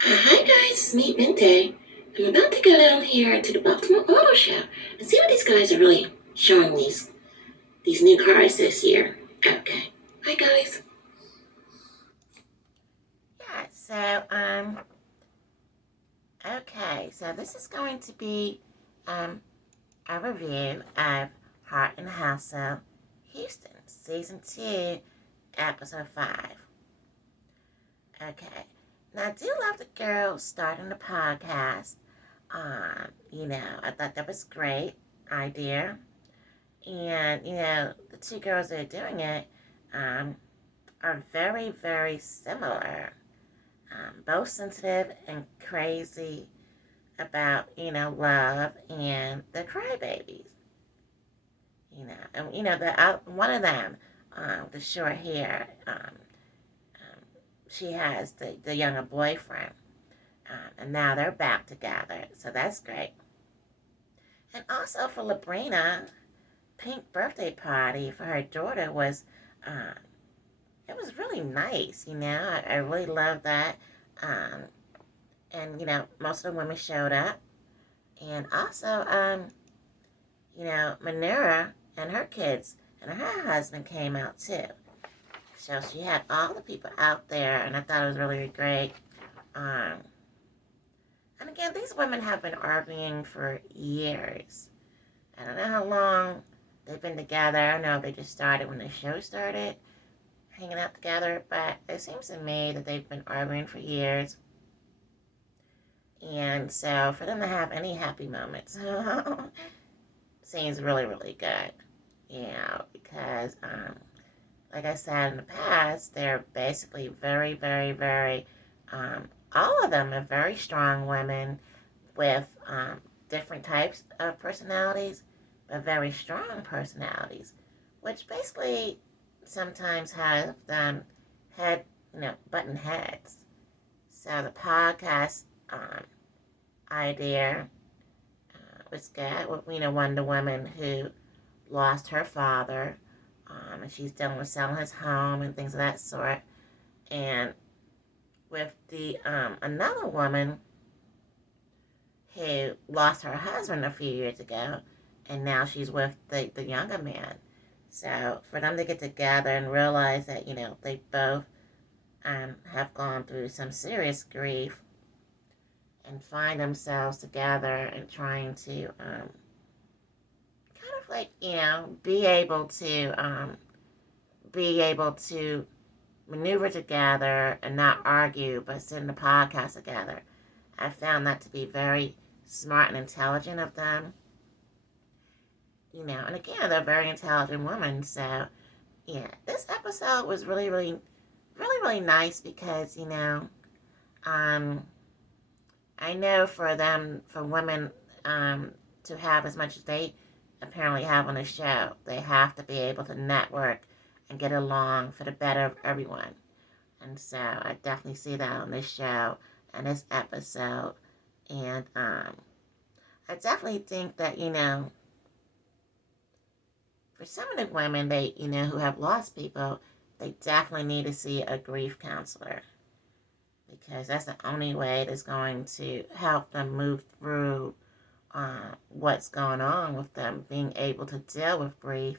Hi guys, it's me, Binti. I'm about to go down here to the Baltimore Auto Show and see what these guys are really showing these new cars this year. Okay. Hi guys. Yeah, okay, so this is going to be um, a review of Heart and Hustle Houston, Season 2, Episode 5. Okay, now I do love the girls starting the podcast. I thought that was a great idea. And, the two girls that are doing it um, are very, very similar. Both sensitive and crazy about, love and the crybabies. One of them, the short hair, she has the younger boyfriend, and now they're back together, so that's great. And also for Labrina, pink birthday party for her daughter was, um, it was really nice. I really love that. Um, and most of the women showed up, and also, Manura and her kids and her husband came out too. So she had all the people out there, and I thought it was really great. Um, and again, these women have been arguing for years. I don't know how long they've been together. I know they just started when the show started, hanging out together, but it seems to me that they've been arguing for years. And so for them to have any happy moments seems really, really good. Because like I said in the past, they're basically very, very, very, all of them are very strong women with different types of personalities, but very strong personalities, which basically sometimes have them button heads. So the podcast idea was good with, one of the women who lost her father, and she's dealing with selling his home and things of that sort. And with the another woman who lost her husband a few years ago, and now she's with the younger man. So for them to get together and realize that they both have gone through some serious grief and find themselves together and trying to kind of like be able to maneuver together and not argue, but sit in the podcast together. I found that to be very smart and intelligent of them. And again, they're very intelligent women. So, yeah, this episode was really, really, really, really nice because, um, I know for women, to have as much as they apparently have on the show, they have to be able to network and get along for the better of everyone. And so I definitely see that on this show and this episode. And I definitely think that, for some of the women, who have lost people, they definitely need to see a grief counselor because that's the only way that's going to help them move through what's going on with them, being able to deal with grief.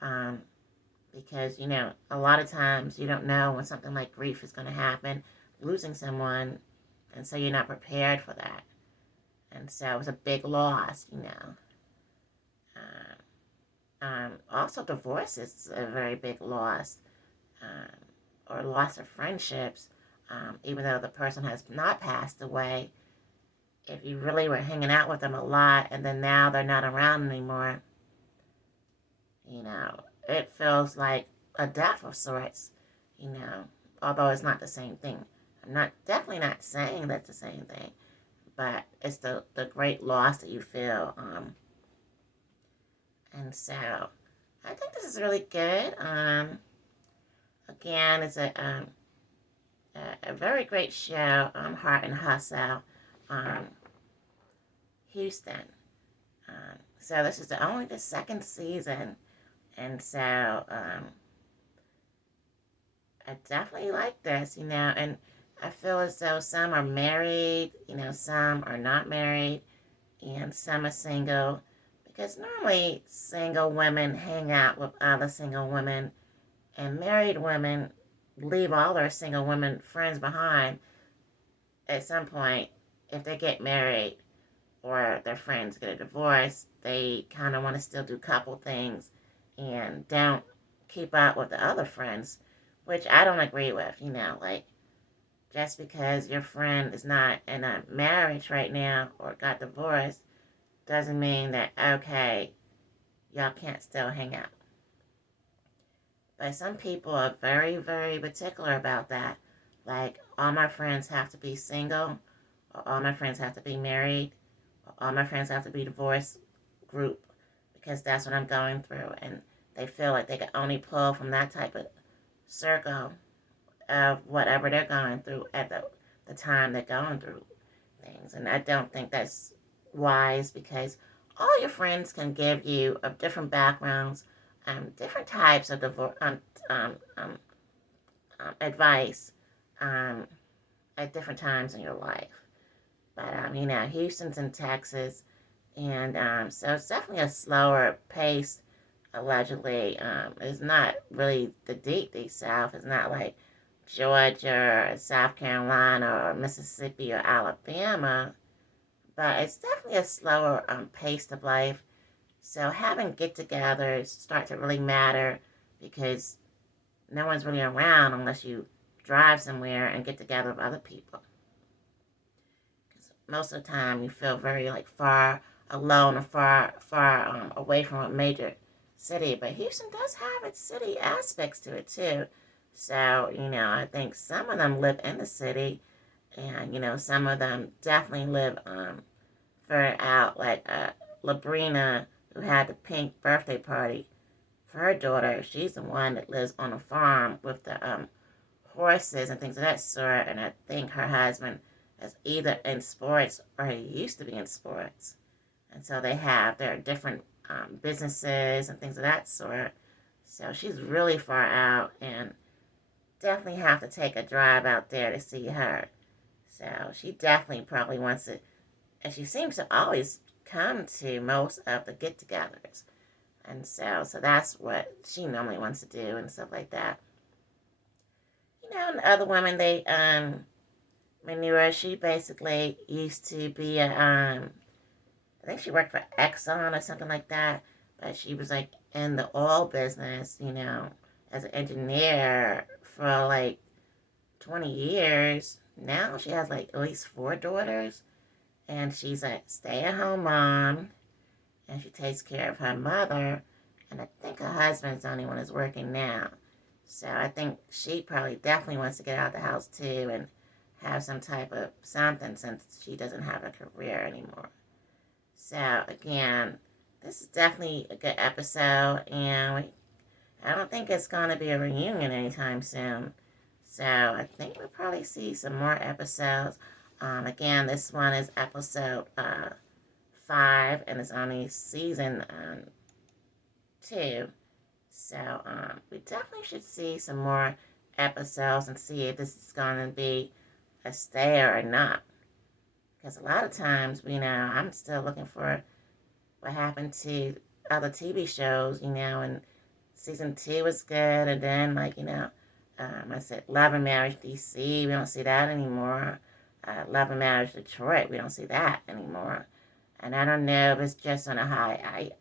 Um, because, a lot of times you don't know when something like grief is going to happen, losing someone, and so you're not prepared for that. And so it's a big loss. Also, divorce is a very big loss, um, or loss of friendships, even though the person has not passed away. If you really were hanging out with them a lot and then now they're not around anymore, it feels like a death of sorts, you know, although it's not the same thing. I'm not definitely not saying that's the same thing, but it's the great loss that you feel. And so I think this is really good. Again, it's a very great show, Heart and Hustle, um, Houston. So this is only the second season, and so I definitely like this, and I feel as though some are married, some are not married, and some are single. Because normally single women hang out with other single women, and married women leave all their single women friends behind at some point. If they get married or their friends get a divorce, they kind of want to still do couple things and don't keep up with the other friends, which I don't agree with. Like, just because your friend is not in a marriage right now or got divorced doesn't mean that, okay, y'all can't still hang out. But some people are very, very particular about that. Like, all my friends have to be single, or all my friends have to be married, or all my friends have to be divorced group, because that's what I'm going through. And they feel like they can only pull from that type of circle of whatever they're going through at the time they're going through things. And I don't think that's wise, because all your friends can give you of different backgrounds, different types of advice um, at different times in your life. But, Houston's in Texas, and so it's definitely a slower pace, allegedly. It's not really the deep South. It's not like Georgia or South Carolina or Mississippi or Alabama, but it's definitely a slower pace of life. So having get-togethers start to really matter, because no one's really around unless you drive somewhere and get together with other people. Because most of the time you feel very like far alone or far away from a major city. But Houston does have its city aspects to it too. So, I think some of them live in the city, and, some of them definitely live further out, like Labrina, who had the pink birthday party for her daughter. She's the one that lives on a farm with the horses and things of that sort, and I think her husband is either in sports or he used to be in sports. And so they have their different businesses and things of that sort. So she's really far out, and definitely have to take a drive out there to see her. So she definitely probably wants to, and she seems to always come to most of the get-togethers. And so that's what she normally wants to do and stuff like that. And the other women, they, Manura, she basically used to be I think she worked for Exxon or something like that, but she was like in the oil business, as an engineer for like 20 years. Now she has like at least 4 daughters, and she's a stay-at-home mom, and she takes care of her mother, and I think her husband's the only one who's working now. So I think she probably definitely wants to get out of the house too and have some type of something, since she doesn't have a career anymore. So again, this is definitely a good episode, and I don't think it's going to be a reunion anytime soon. So I think we'll probably see some more episodes. Again, this one is episode 5, and it's only season 2. So we definitely should see some more episodes and see if this is going to be a stayer or not. Because a lot of times, I'm still looking for what happened to other TV shows, and season 2 was good, and then, like, I said Love and Marriage DC, we don't see that anymore. Love and Marriage Detroit, we don't see that anymore. And I don't know if it's just on a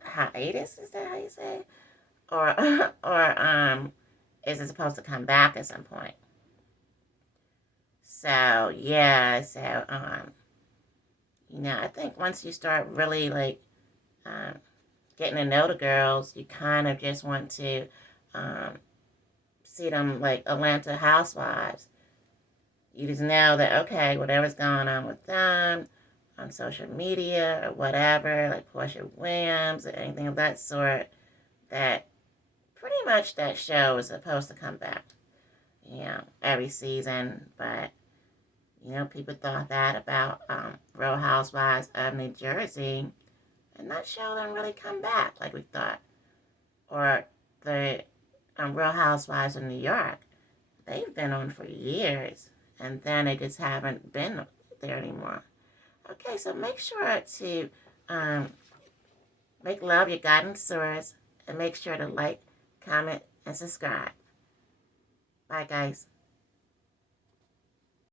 hiatus, is that how you say it? Or is it supposed to come back at some point? So, yeah, I think once you start really, like, getting to know the girls, you kind of just want to see them like Atlanta Housewives. You just know that, okay, whatever's going on with them on social media or whatever, like Portia Williams or anything of that sort, that pretty much that show is supposed to come back, every season. But, people thought that about Real Housewives of New Jersey, and that show didn't really come back like we thought. Or the Real Housewives of New York, they've been on for years, and then they just haven't been there anymore. Okay, so make sure to make love your guiding source, and make sure to like, comment, and subscribe. Bye, guys.